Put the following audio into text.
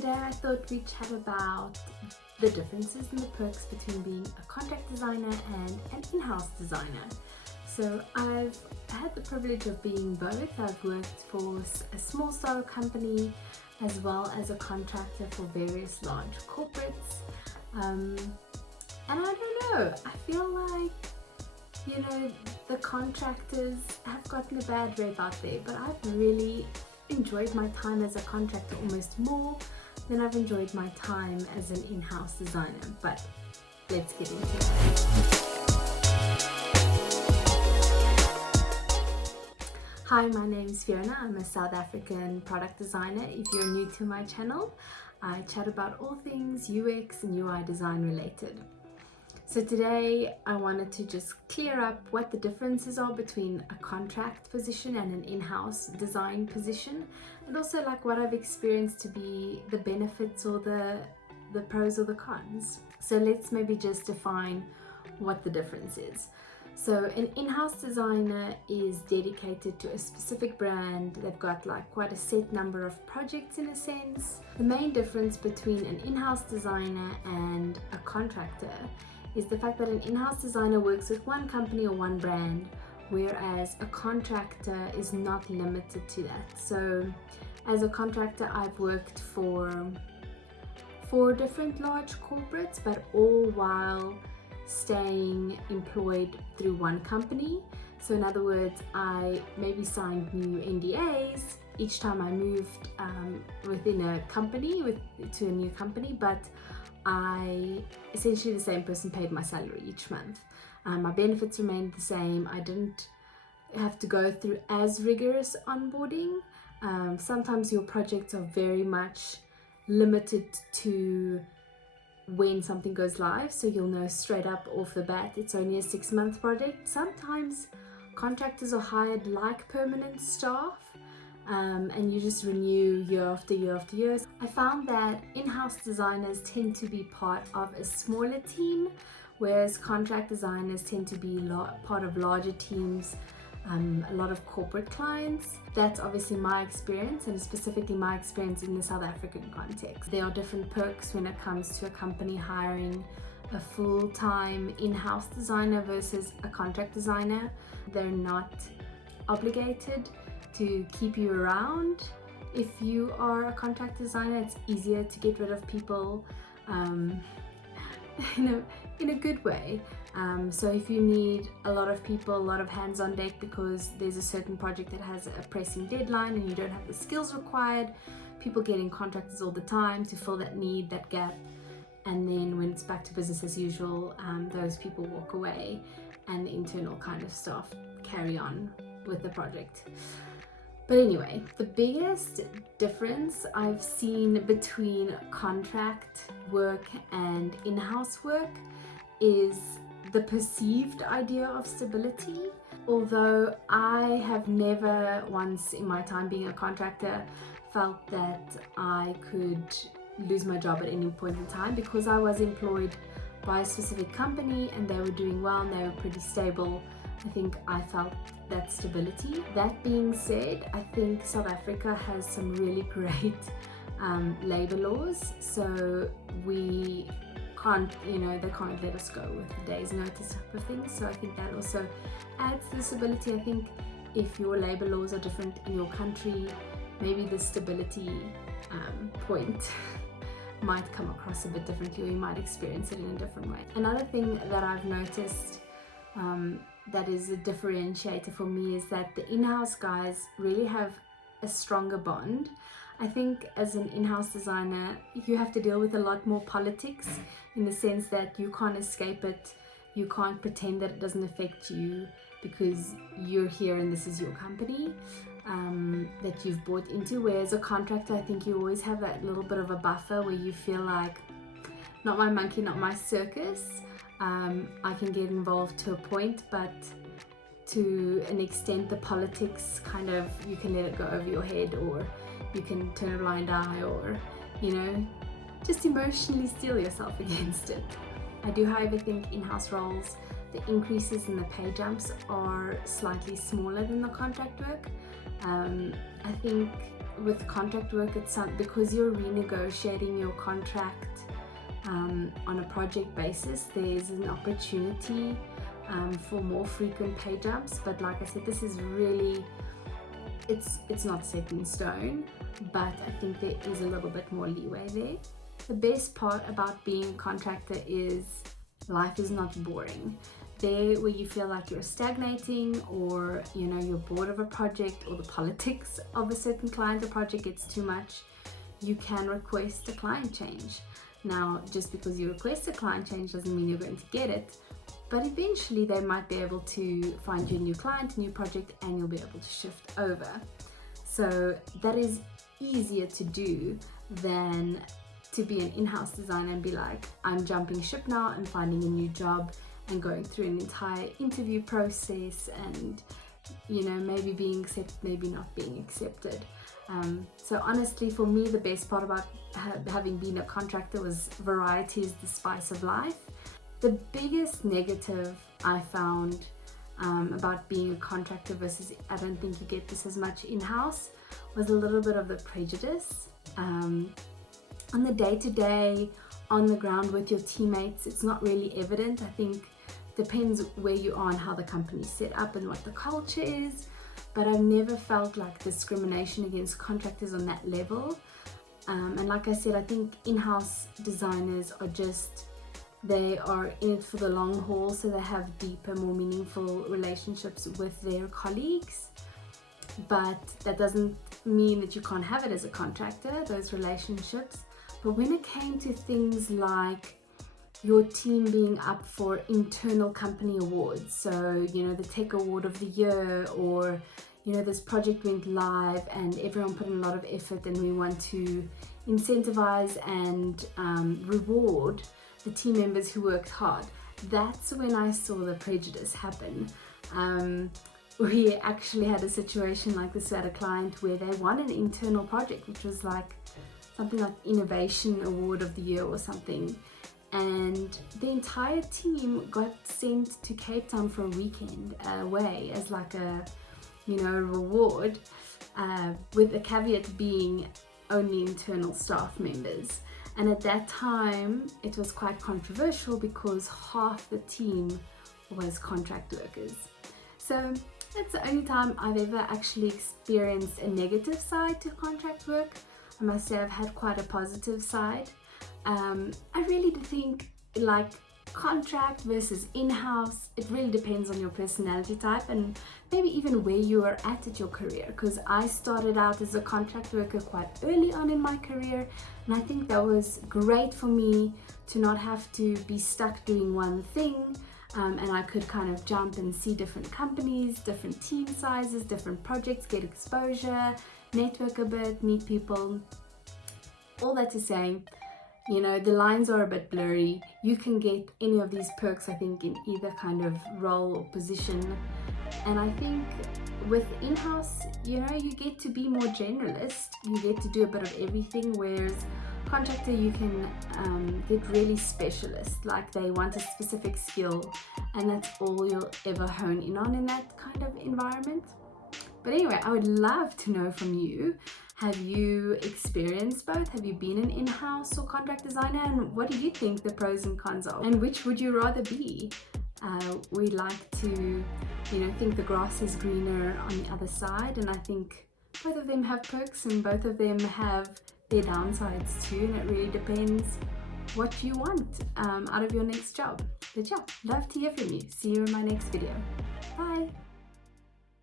Today I thought we'd chat about the differences and the perks between being a contract designer and an in-house designer. So I've had the privilege of being both. I've worked for a small startup company as well as a contractor for various large corporates. And I don't know, I feel like, the contractors have gotten a bad rep out there, but I've really enjoyed my time as a contractor almost more than I've enjoyed my time as an in-house designer. But let's get into it. Hi, my name is Fiona. I'm a South African product designer. If you're new to my channel, I chat about all things UX and UI design related. So today I wanted to just clear up what the differences are between a contract position and an in-house design position, and also like what I've experienced to be the benefits or the pros or the cons. So let's maybe just define what the difference is. So an in-house designer is dedicated to a specific brand. They've got like quite a set number of projects in a sense. The main difference between an in-house designer and a contractor is the fact that an in-house designer works with one company or one brand, whereas a contractor is not limited to that. So as a contractor, I've worked for 4 different large corporates, but all while staying employed through one company. So in other words, I maybe signed new NDAs each time I moved within a company to a new company, but essentially the same person paid my salary each month. My benefits remained the same. I didn't have to go through as rigorous onboarding. Sometimes your projects are very much limited to when something goes live, so you'll know straight up off the bat it's only a 6-month project. Sometimes contractors are hired like permanent staff, and you just renew year after year after year. I found that in-house designers tend to be part of a smaller team, whereas contract designers tend to be part of larger teams, a lot of corporate clients. That's obviously my experience, and specifically my experience in the South African context. There are different perks when it comes to a company hiring a full-time in-house designer versus a contract designer. They're not obligated to keep you around. If you are a contract designer, it's easier to get rid of people in a good way. So if you need a lot of people, a lot of hands on deck because there's a certain project that has a pressing deadline and you don't have the skills required, people getting contractors all the time to fill that need, that gap. And then when it's back to business as usual, those people walk away and the internal kind of staff carry on with the project. But anyway, the biggest difference I've seen between contract work and in-house work is the perceived idea of stability. Although I have never once in my time being a contractor felt that I could lose my job at any point in time, because I was employed by a specific company and they were doing well and they were pretty stable. I think I felt that stability. That being said, I think South Africa has some really great labor laws, so we can't, they can't let us go with a day's notice type of thing. So I think that also adds to the stability. I think if your labor laws are different in your country, maybe the stability point might come across a bit differently, or you might experience it in a different way. Another thing that I've noticed that is a differentiator for me is that the in-house guys really have a stronger bond. I think as an in-house designer, you have to deal with a lot more politics, in the sense that you can't escape it. You can't pretend that it doesn't affect you because you're here and this is your company that you've bought into. Whereas a contractor, I think you always have that little bit of a buffer where you feel like, not my monkey, not my circus. I can get involved to a point, but to an extent the politics kind of, you can let it go over your head, or you can turn a blind eye, or just emotionally steel yourself against it. I do however think in-house roles, the increases in the pay jumps are slightly smaller than the contract work. I think with contract work, it's because you're renegotiating your contract on a project basis, there's an opportunity for more frequent pay jumps. But like I said, this is really, it's not set in stone, but I think there is a little bit more leeway there. The best part about being a contractor is life is not boring. There where you feel like you're stagnating, or you're bored of a project, or the politics of a certain client or project gets too much, you can request a client change. Now, just because you request a client change doesn't mean you're going to get it, but eventually they might be able to find you a new client, a new project, and you'll be able to shift over. So that is easier to do than to be an in-house designer and be like, I'm jumping ship now and finding a new job and going through an entire interview process and maybe being accepted, maybe not being accepted. So honestly, for me, the best part about having been a contractor was variety is the spice of life. The biggest negative I found about being a contractor versus, I don't think you get this as much in-house, was a little bit of the prejudice. On the day-to-day, on the ground with your teammates, it's not really evident. I think depends where you are and how the company's set up and what the culture is, but I've never felt like discrimination against contractors on that level. And like I said, I think in-house designers they are in it for the long haul, so they have deeper, more meaningful relationships with their colleagues. But that doesn't mean that you can't have it as a contractor, those relationships. But when it came to things like your team being up for internal company awards, so the tech award of the year, or this project went live and everyone put in a lot of effort and we want to incentivize and reward the team members who worked hard, that's when I saw the prejudice happen. We actually had a situation like this at a client where they won an internal project, which was like something like Innovation Award of the Year or something, and the entire team got sent to Cape Town for a weekend away as like a reward, with the caveat being only internal staff members. And at that time it was quite controversial because half the team was contract workers. So that's the only time I've ever actually experienced a negative side to contract work. I must say I've had quite a positive side. I really do think like contract versus in-house, it really depends on your personality type and maybe even where you are at your career, because I started out as a contract worker quite early on in my career, and I think that was great for me to not have to be stuck doing one thing, and I could kind of jump and see different companies, different team sizes, different projects, get exposure, network a bit, meet people. All that to say, the lines are a bit blurry. You can get any of these perks, I think, in either kind of role or position. And I think with in-house, you get to be more generalist. You get to do a bit of everything, whereas contractor, you can get really specialist, like they want a specific skill and that's all you'll ever hone in on in that kind of environment. But anyway, I would love to know from you, have you experienced both? Have you been an in-house or contract designer? And what do you think the pros and cons are? And which would you rather be? We like to, think the grass is greener on the other side. And I think both of them have perks and both of them have their downsides too. And it really depends what you want out of your next job. But yeah, love to hear from you. See you in my next video. Bye.